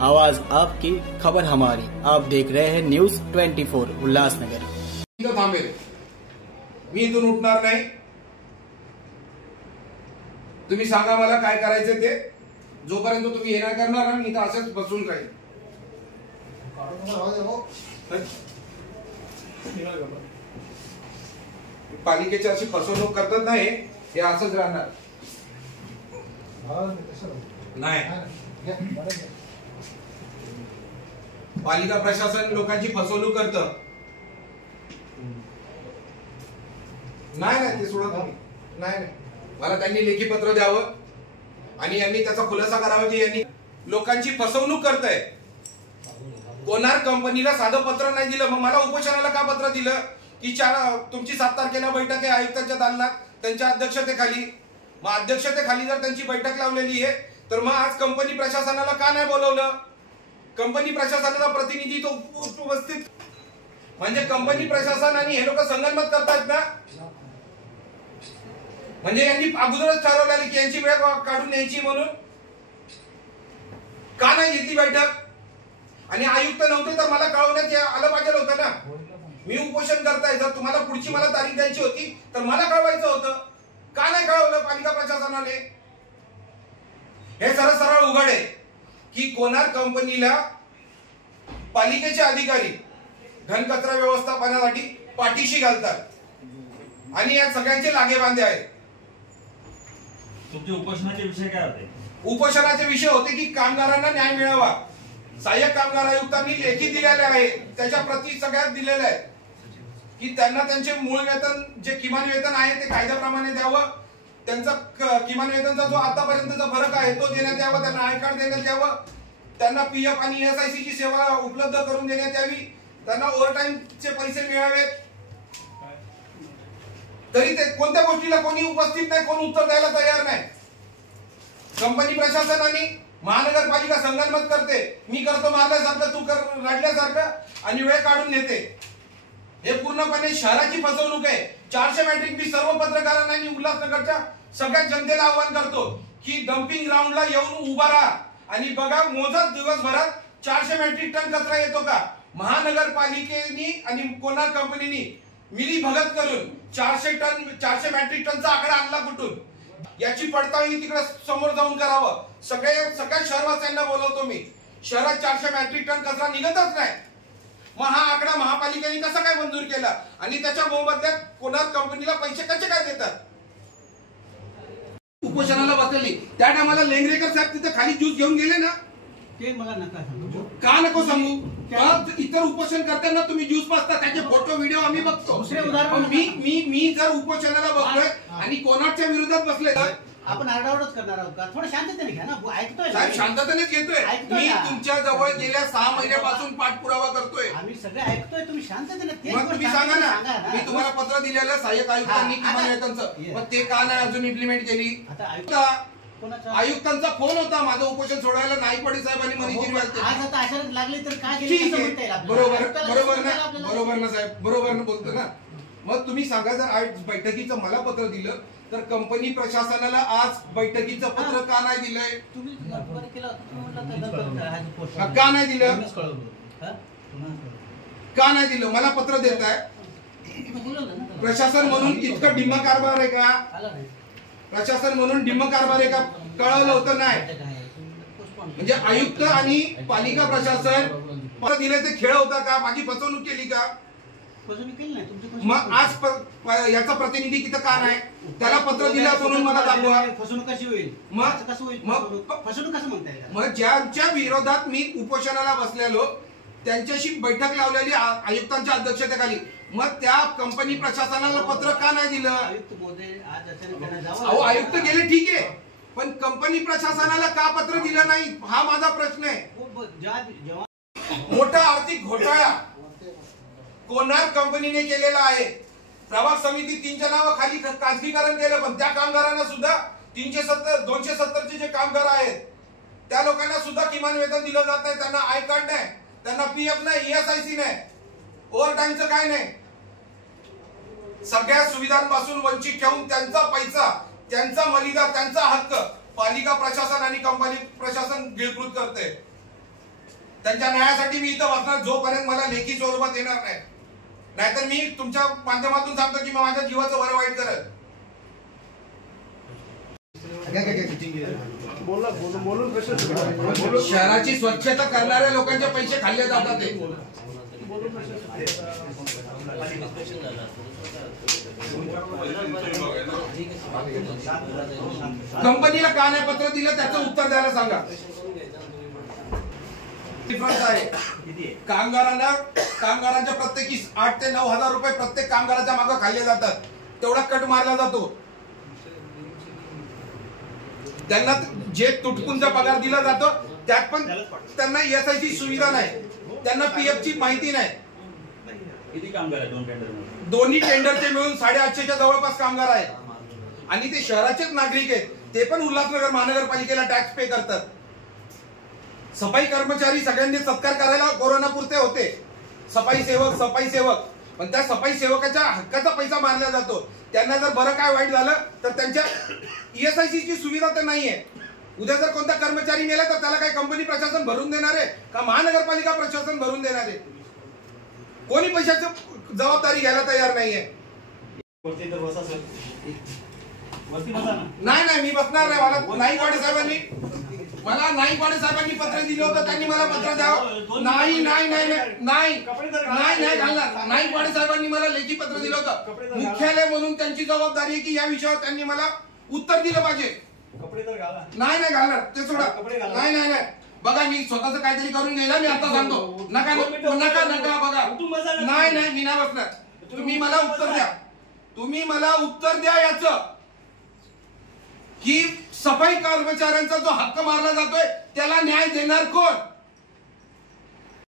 आवाज आपकी, खबर हमारी। आप देख रहे हैं न्यूज 24 उल्लासनगर। थांबेल, मी इथून उठणार नाही। तुम्ही सांगा मला काय करायचं ते। जोपर्यंत तुम्ही हे नाही करणार ना, मी इथं असंच बसून राहील। पालिकेची अशी फसवणूक करतात नाही, हे असंच राहणार नाही। पालिका प्रशासन लोकांची फसवणूक करतं नाही, ते सोडत नाही। मला त्यांनी लेखी पत्र द्यावं आणि यांनी त्याचा खुलासा करावा की यांनी लोकांची फसवणूक करताय। कोणार्क कंपनीला साधं पत्र नाही दिलं, मग मला उपोषणाला का पत्र दिलं की तुमची 7 तारखेला बैठक आहे आयुक्तांच्या दालनात त्यांच्या अध्यक्षतेखाली। मग अध्यक्षतेखाली जर त्यांची बैठक लावलेली आहे तर मग आज कंपनी प्रशासनाला का नाही बोलवलं? कंपनी प्रशासनाचा प्रतिनिधी तो उपस्थित, म्हणजे कंपनी प्रशासन आणि हे लोक संगनमत करतात ना। म्हणजे यांनी अगोदरच ठरवलेली की यांची वेळ काढून न्यायची म्हणून का नाही घेतली बैठक? आणि आयुक्त नव्हते तर मला कळवण्यात आलं पाहिजे होतं ना। मी उपोषण करताय, जर तुम्हाला पुढची मला तारीख द्यायची होती तर मला कळवायचं होतं। का नाही कळवलं पालिका प्रशासनाने? हे सरळ उघड आहे की कोणार्क कंपनीला पालिकेचे अधिकारी घनकचरा व्यवस्थापनासाठी पाठीशी घालतात आणि या सगळ्यांचे लागेबांधे आहेत। तुमचे उपोषणाचे विषय काय होते? उपोषणाचे विषय होते की कामगारांना न्याय मिळावा। सहाय्यक कामगार आयुक्तांनी लेखी दिलेले आहे, त्याच्या प्रती सगळ्यात दिलेल्या आहेत की त्यांना त्यांचे मूळ वेतन जे किमान वेतन आहे ते कायद्याप्रमाणे द्यावं। त्यांचा किमान वेतनचा जो आतापर्यंतचा फरक आहे तो देण्यात यावा, त्यांना आय कार्ड देण्यात यावं, त्यांना पीएफ आणि एसआयसी ची सेवा उपलब्ध करून देण्यात यावी, त्यांना ओव्हरटाईमचे पैसे मिळावेत। तरी ते कोणत्या गोष्टीला कोणी उपस्थित नाही, कोण उत्तर द्यायला तयार नाही। कंपनी प्रशासन आणि महानगरपालिका संगनमत करते, मी करतो मारल्यासारखं, तू कर रडल्यासारखं आणि वेळ काढून नेते। हे पूर्णपणे शहराची फसवणूक आहे। 400 मॅट्रिक मी सर्व पत्रकारांना आणि उल्हासनगरच्या सगळ्या जनतेला आवाहन करतो की डम्पिंग ग्राउंडला येऊन उभा राहा आणि बघा मोजत दिवसभरात 400 मॅट्रिक टन कचरा येतो का। महानगरपालिकेनी आणि कोणार्क कंपनीनी मिली भगत करून 400 मॅट्रिक टनचा आकडा आणला कुठून, याची पडताळणी तिकडे समोर जाऊन करावं। सगळ्या शहरवासियांना बोलवतो मी। शहरात 400 मॅट्रिक टन कचरा निघतच नाही, मग हा आकडा महापालिकेने कसा काय मंजूर केला आणि त्याच्या मोबदल्यात कोणार्क कंपनीला पैसे कसे काय देतात? उपोषणाला बसलेली त्या टायमाला लेंगरेकर साहेब तिथे खाली ज्यूस घेऊन गेले ना, ते मला नका सांगू। का नको सांगू? इतर उपोषण करताना तुम्ही ज्यूस पाजता, त्याचे फोटो व्हिडिओ आम्ही बघतो। मी जर उपोषणाला बसलोय आणि कोणाच्या विरोधात बसले तर आपण आरडाओरडच करणार आहोत का? थोडं शांततेने घ्या ना, ऐकतोय साहेब, शांततेनेच घेतोय। मी तुमच्या जवळ गेल्या 6 महिन्यापासून पाठपुरावा करतोय, आम्ही सगळे ऐकतोय, तुम्ही शांततेने। मग तुम्ही सांगा ना, मी तुम्हाला पत्र दिलेलं सहाय्यक आयुक्तांनी किमान वेतनचं, मग ते का नाही अजून इम्प्लिमेंट केली? आयुक्तांचा फोन होता माझं उपोषण सोडवायला, नाही पडी साहेबांनी अचानक लागले तर काय? बरोबर ना साहेब, बरोबर ना बोलतो ना। मग तुम्ही सांगा, जर आज बैठकीचं मला पत्र दिलं तर कंपनी प्रशासनाला आज बैठकीचं पत्र का नाही दिलंय? का नाही दिलं? का नाही दिलं? मला पत्र देत आहे प्रशासन म्हणून इतकं डिम्म कारभार आहे का? प्रशासन म्हणून डिम्म कारभार आहे का? कळवलं होतं नाही? म्हणजे आयुक्त आणि पालिका प्रशासन पत्र दिले ते खेळ होता का? माझी फसवणूक केली का? मग आज याचा प्रतिनिधी तिथं का नाही? त्याला पत्र दिलं म्हणून मला दाखवा। फसवणूक कशी होईल? फसवणूक कसं म्हणता येईल? मग ज्यांच्या विरोधात मी उपोषणाला बसलेलो त्यांच्याशी बैठक लावलेली आयुक्तांच्या अध्यक्षतेखाली, मग त्या कंपनी प्रशासनाला पत्र का नाही दिलं? अहो, आयुक्त गेले ठीक आहे, पण कंपनी प्रशासनाला का पत्र दिलं नाही हा माझा प्रश्न आहे। मोठा आर्थिक घोटाळा कोणार्क कंपनीने केलेला आहे। प्रभाग समिती 3च्या नावाखाली खासगीकरण केलं, पण त्या कामगारांना सुद्धा 270 जे कामगार आहेत त्या लोकांना सुद्धा किमान वेतन दिलं जात नाही। त्यांना आय कार्ड नाही, त्यांना पीएफ नाही, ईएसआयसी नाही, ओव्हरटाईमचं काय नाही। सगळ्या सुविधांपासून वंचित ठेवून त्यांचा पैसा, त्यांचा मलिदा, त्यांचा हक्क पालिका प्रशासन आणि कंपनी प्रशासन गिळकृत करते। त्यांच्या न्यायासाठी मी इथं बसणार जोपर्यंत मला लेखी स्वरूपात येणार नाही. नाहीतर मी तुमच्या माध्यमातून सांगतो की माझ्या जीवाचं वर वाईट करत. शहराची स्वच्छता करणाऱ्या लोकांचे पैसे खाल्ले जातात. कंपनीला का नाही पत्र दिलं त्याचं उत्तर द्यायला सांगा. कामगारांच्या प्रत्येकी 8 ते 9 हजार रुपये प्रत्येक कामगाराच्या मागे खाल्ले जातात. तेवढा कट मारला जातो. त्यांना जे तुटपुंजा पगार दिला जातो त्यात पण त्यांना ESI ची सुविधा नाही, त्यांना PF ची माहिती नाही. किती कामगार आहेत दोन्ही टेंडरचे मिळून 850च्या जवळपास कामगार आहेत आणि ते शहराचेच नागरिक आहेत. ते पण उल्हासनगर महानगरपालिकेला टॅक्स पे करतात. सफाई कर्मचारी सगळ्यांनी सत्कार करायला कोरोनापुरते होते. सफाई सेवक पण त्या सफाई सेवकाच्या हक्काचा पैसा मारला जातो. त्यांना जर बरं काय वाईट झालं तर त्यांच्या ESI ची सुविधा तर नाहीये. उद्या जर कोणता कर्मचारी मेला तर त्याला काय कंपनी प्रशासन भरून देणार आहे का महानगरपालिका प्रशासन भरून देणार आहे? कोणी पैशाची जबाबदारी घ्यायला तयार नाहीये. नाही मी बसणार नाही. नाईकवाडे साहेबांनी पत्र दिलं होतं. त्यांनी मला पत्र द्यावं. नाही घालणार. नाईकवाडे साहेबांनी मला लेखी पत्र दिलं होतं. मुख्यालय म्हणून त्यांची जबाबदारी आहे की या विषयावर त्यांनी मला उत्तर दिलं पाहिजे. नाही घालणार ते सोडा. नाही बघा मी स्वतःच काहीतरी करून गेला. मी आता सांगतो नका बघा. नाही मी नाही बसणार. तुम्ही मला उत्तर द्या याचं की सफाई कर्मचाऱ्यांचा जो हक्क मारला जातोय त्याला न्याय देणार कोण?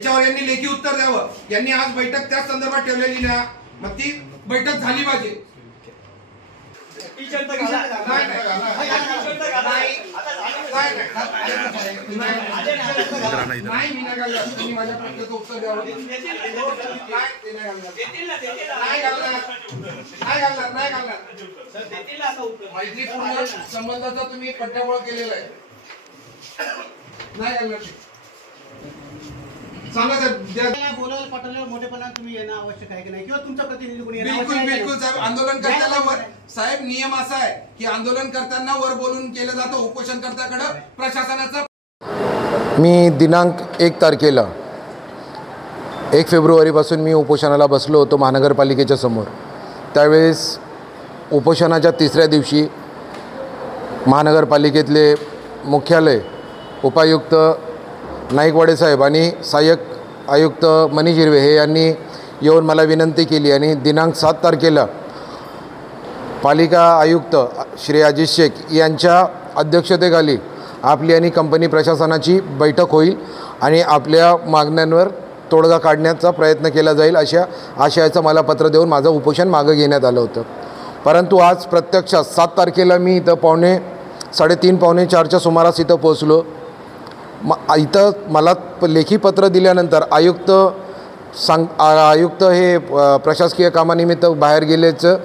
त्याच्यावर यांनी लेखी उत्तर द्यावं. यांनी आज बैठक त्या संदर्भात ठेवलेली ना, मग ती बैठक झाली पाहिजे. नाही मी नाही घालणार. तुम्ही माझ्या प्रश्नाचं उत्तर द्यावं. नाही घालणार. मैत्रीपूर्ण संबंधाचा तुम्ही पट्ट्याबोळ केलेला आहे. नाही घालणार. सांगा साहेब. बोलायला पाठवल्यावर मोठेपणा तुम्ही येणं आवश्यक आहे की नाही, किंवा तुमचा प्रतिनिधी कोणी येणं बिलकुल साहेब. आंदोलनकर्त्याला वर साहेब नियम असा आहे की आंदोलनकर्त्यांना वर बोलून केलं जातं. उपोषणकर्त्याकडे प्रशासनाचा. मी दिनांक 1 तारखेला 1 फेब्रुवारीपासून मी उपोषणाला बसलो होतो महानगरपालिकेच्या समोर. त्यावेळेस उपोषणाच्या 3ऱ्या दिवशी महानगरपालिकेतले मुख्यालय उपायुक्त नाईकवाडे साहेब आणि सहाय्यक आयुक्त मनीष हिरवे हे यांनी येऊन मला विनंती केली आणि दिनांक 7 तारखेला पालिका आयुक्त श्री अजित शेख यांच्या अध्यक्षतेखाली आपली आणि कंपनी प्रशासनाची बैठक होईल आणि आपल्या मागण्यांवर तोडगा काढण्याचा प्रयत्न केला जाईल अशा आशयाचं मला पत्र देऊन माझं उपोषण मागं घेण्यात आलं होतं. परंतु आज प्रत्यक्षात 7 तारखेला मी इथं 3:30-4च्या सुमारास इथं पोहोचलो. इथं मला लेखी पत्र दिल्यानंतर आयुक्त हे प्रशासकीय कामानिमित्त बाहेर गेल्याचं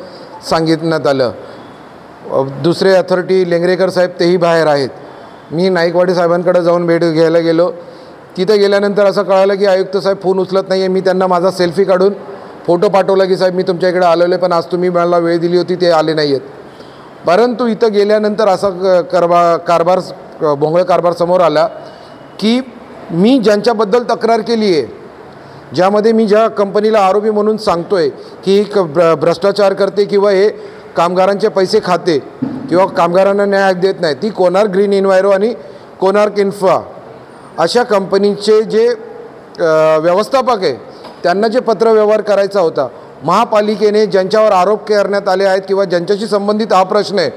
सांगितण्यात आलं. दुसरे अथॉरिटी लेंगरेकर साहेब तेही बाहेर आहेत. मी नाईकवाडे साहेबांकडे जाऊन भेट घ्यायला गेलो. तिथे गेल्यानंतर असं कळालं की आयुक्त साहेब फोन उचलत नाही आहे. मी त्यांना माझा सेल्फी काढून फोटो पाठवला की साहेब मी तुमच्या इकडे आलेलो, पण आज तुम्ही मला वेळ दिली होती ते आले नाही आहेत. परंतु इथं गेल्यानंतर असा भोंगळ कारभार समोर आला की मी ज्यांच्याबद्दल तक्रार केली आहे, ज्यामध्ये मी ज्या कंपनीला आरोपी म्हणून सांगतो आहे की भ्रष्टाचार करते किंवा हे कामगारांचे पैसे खाते किंवा कामगारांना न्याय देत नाही, ती कोनार्क ग्रीन इन्व्हायरो आणि कोनार्क इन्फ्रा अशा कंपनीचे जे व्यवस्थापक आहे त्यांना जे पत्रव्यवहार करायचा होता, महापालिकेने ज्यांच्यावर आरोप करण्यात आले आहेत किंवा ज्यांच्याशी संबंधित हा प्रश्न आहे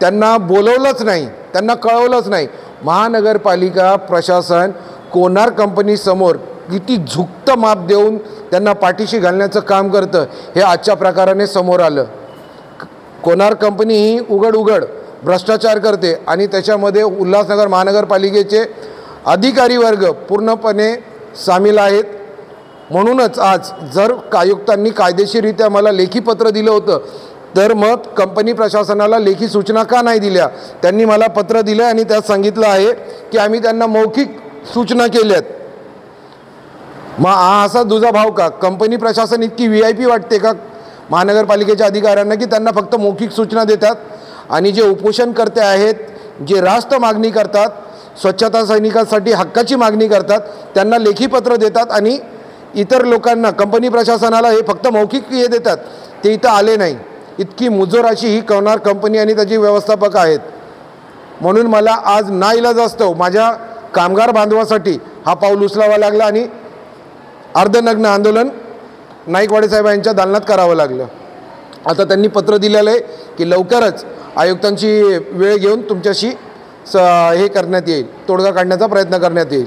त्यांना बोलवलंच नाही, त्यांना कळवलंच नाही. महानगरपालिका प्रशासन कोनार्क कंपनीसमोर किती झुकतं माप देऊन त्यांना पाठीशी घालण्याचं काम करतं हे आजच्या प्रकाराने समोर आलं. कोनार्क कंपनी ही उघड भ्रष्टाचार करते आणि त्याच्यामध्ये उल्हासनगर महानगरपालिकेचे अधिकारी वर्ग पूर्णपणे सामील आहेत. म्हणूनच आज जर आयुक्तांनी कायदेशीररित्या मला लेखी पत्र दिलं होतं तर मग कंपनी प्रशासनाला लेखी सूचना का नाही दिल्या? त्यांनी मला पत्र दिलं आणि त्यात सांगितलं आहे की आम्ही त्यांना मौखिक सूचना केल्यात मग हा असा दुजाभाव का? कंपनी प्रशासन इतकी VIP वाटते का महानगरपालिकेच्या अधिकाऱ्यांना की त्यांना फक्त मौखिक सूचना देतात आणि जे उपोषणकर्ते आहेत, जे रास्त मागणी करतात, स्वच्छता सैनिकांसाठी हक्काची मागणी करतात, त्यांना लेखी पत्र देतात आणि इतर लोकांना, कंपनी प्रशासनाला हे फक्त मौखिक हे देतात, ते इथं आले नाही. इतकी मुजोर अशी ही कवनार कंपनी आणि त्याची व्यवस्थापक आहेत. म्हणून मला आज नाईलाजास्तव माझ्या कामगार बांधवासाठी हा पाऊल उचलावा लागला आणि अर्धनग्न आंदोलन नाईकवाडे साहेब यांच्या दालनात करावं लागलं. आता त्यांनी पत्र दिलेलं आहे की लवकरच आयुक्तांची वेळ घेऊन तुमच्याशी हे करण्यात येईल, तोडगा काढण्याचा प्रयत्न करण्यात येईल.